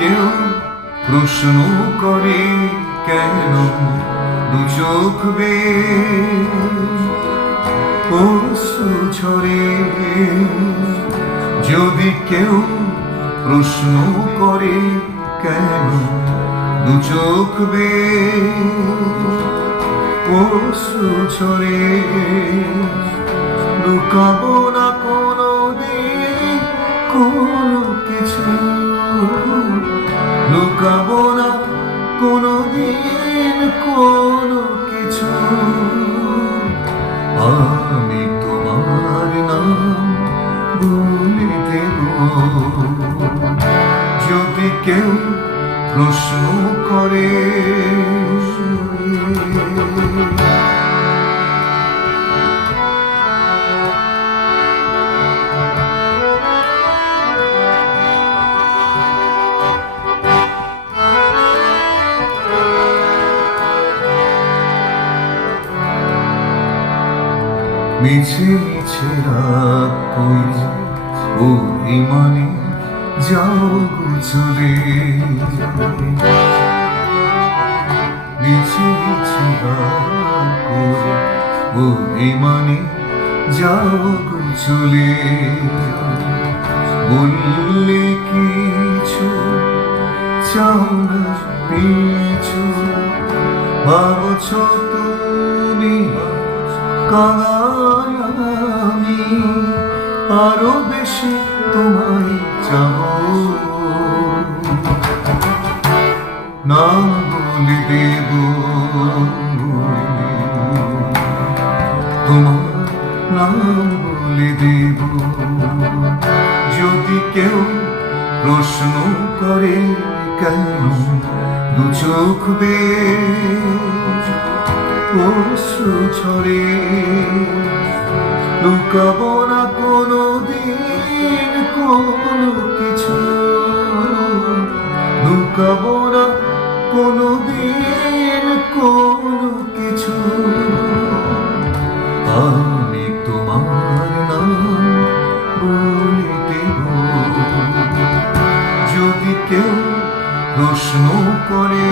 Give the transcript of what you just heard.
কেউ প্রশ্ন করে কেন দু চোখ অশ্রু ঝরে, যদি কেউ প্রশ্ন করে কেন দু চোখ অশ্রু ঝরে, লুকাবো না কোনো দিন কোনো কিছু, লুকাবো না কোনো দিন কোনো কিছু। আমি তোমার নাম বলে দেব যদি কেউ প্রশ্ন করে। মিছে মিছে রাগ করে অভিমানে যাও গো চলে, মিছে মিছে রাগ করে অভিমানে যাও গো চলে। বললে কিছু চাও না পিছু, ভাবছ তুমি কাঙাল আমি আরো বেশি তোমায় চাও। নাম বলে দেব তোমার নাম বলে দেব যদি কেউ প্রশ্ন করে কেন দু চোখ অশ্রু ঝরে, লুকাবো না কোনো দিন কোনো কিছু, লুকাবো না কোনো দিন কোনো কিছু। আমি তোমার নাম বলে দেব যদি কেউ প্রশ্ন করে।